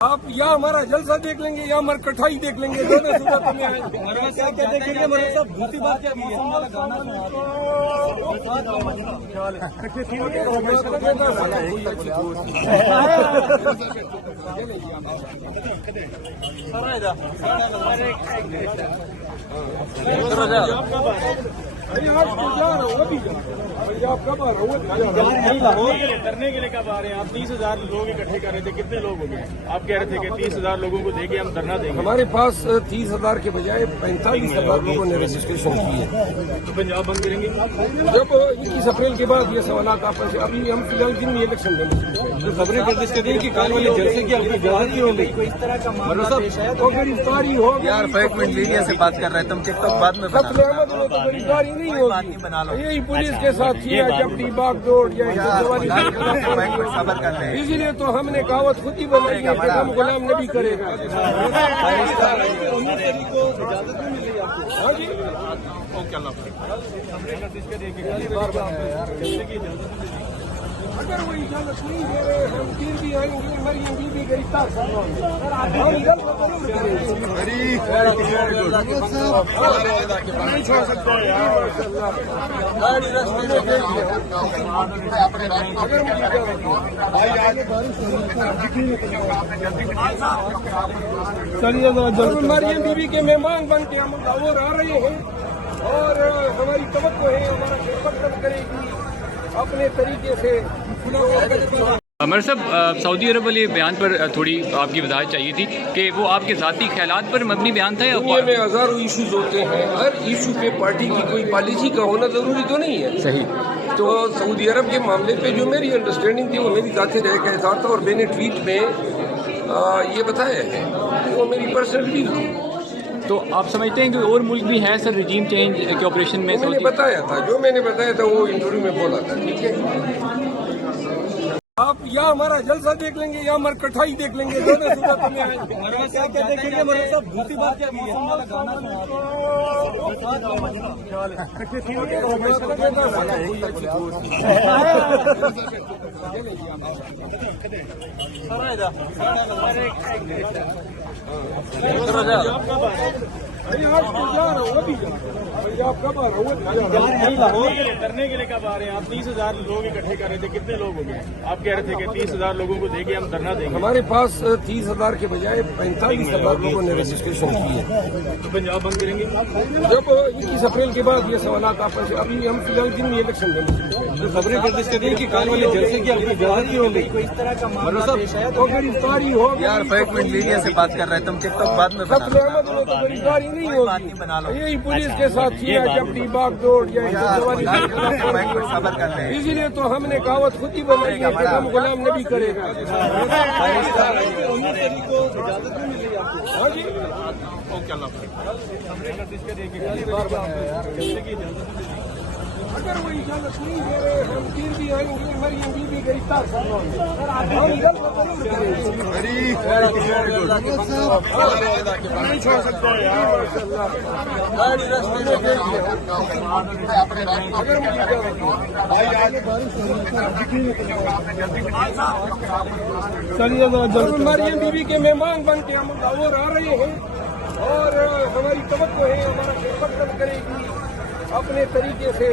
आप या हमारा जलसा देख लेंगे या हमारी कटाई देख लेंगे, दोनों सूरत में आएंगे। देखेंगे दूसरी बात क्या आप कब आ रहे हो? करने के लिए कब आ रहे हैं आप? 30,000 लोग इकट्ठे कर रहे थे, कितने लोग हो गए? आप कह रहे थे कि 30,000 लोगों को देके हम धरना देंगे। हमारे पास 30,000 के बजाय 45,000 लोगों ने रजिस्ट्रेशन की है। तो पंजाब बंद करेंगे जब 21 अप्रैल के बाद ये सवाल आपस अभी हम फिलहाल दिन में इलेक्शन देंगे तो खबरें गर्दिश कर दी कि काल वाले जलसे की आपकी इजाजत क्यों हो गई? कोई इस तरह का मामला पेश है तो गिरफ्तारी हो यार 5 मिनट मीडिया से बात कर रहे हैं, तुम टिकटॉक बाद में बना कत्ल अहमद में तो गिरफ्तारी नहीं होगी। यही पुलिस के साथ किया जबकि बागडोर या सबर कर रहे हैं। इसीलिए तो हमने कहावत खुद ही बनाई है कि हम गुलाम नबी करेगा। हाँ जी अगर वो इजाजत नहीं दे रहे हम फिर भी आएंगे। मरियम बीबी गिरफ्तार नहीं छोड़ सकते चलिए मरियम बीबी के मेहमान बन के हम और आ रहे हैं और हमारी तवक्को है हमारा खिदमत करेगी अपने तरीके से। अमर साहब, सऊदी अरब वाले बयान पर थोड़ी आपकी वजाहत चाहिए थी कि वो आपके ज़ाती ख्यालात पर मबनी बयान था या दुनिया में हजारों इशूज होते हैं, हर इशू पे पार्टी की कोई पॉलिसी का होना जरूरी तो नहीं है। सही। तो सऊदी अरब के मामले पे जो मेरी अंडरस्टैंडिंग थी वो मेरी ज़ाती रह का इज़हार था और मैंने ट्वीट में ये बताया है, वो मेरी पर्सनल व्यू थी। तो आप समझते हैं कि और मुल्क भी है सर रिजीम चेंज के ऑपरेशन में? मैंने बताया था, जो मैंने बताया था वो इंटरव्यू में बोला था। ठीक है, आप या हमारा जलसा देख लेंगे या हमारी कटाई देख लेंगे, दोनों सूरत में आएंगे। देखेंगे दूसरी बात क्या आप कब आ रहे हो? करने के लिए कब आ रहे हैं आप? 30,000 लोग इकट्ठे कर रहे थे, कितने लोग हो गए? आप कह रहे थे कि 30,000 लोगों को देके हम धरना देंगे। हमारे पास 30,000 के बजाय 45,000 लोगों ने रजिस्ट्रेशन की है। तो पंजाब बंद करेंगे जब 21 अप्रैल के बाद ये सवाल आपस अभी हम फिलहाल दिन में इलेक्शन देंगे तो खबरें गर्दिश कर दी कि काल वाले जलसे की आपकी इजाजत क्यों हो गई? कोई इस तरह का मामला पेश है तो गिरफ्तारी हो यार 5 मिनट मीडिया से बात कर रहे हैं, तुम टिकटॉक बाद में बना कत्ल अहमद में तो गिरफ्तारी नहीं होगी। यही पुलिस के साथ किया जबकि बागडोर या सबर कर रहे हैं। इसीलिए तो हमने कहावत खुद ही बनाई है कि हम गुलाम नबी करेगा। हाँ जी अगर वो इजाजत नहीं दे रहे हम फिर भी आएंगे। मरियम बीबी गिरफ्तार नहीं छोड़ सकते चलिए मरियम बीबी के मेहमान बन के हम और आ रहे हैं और हमारी तवक्को है हमारा खिदमत करेगी अपने तरीके से।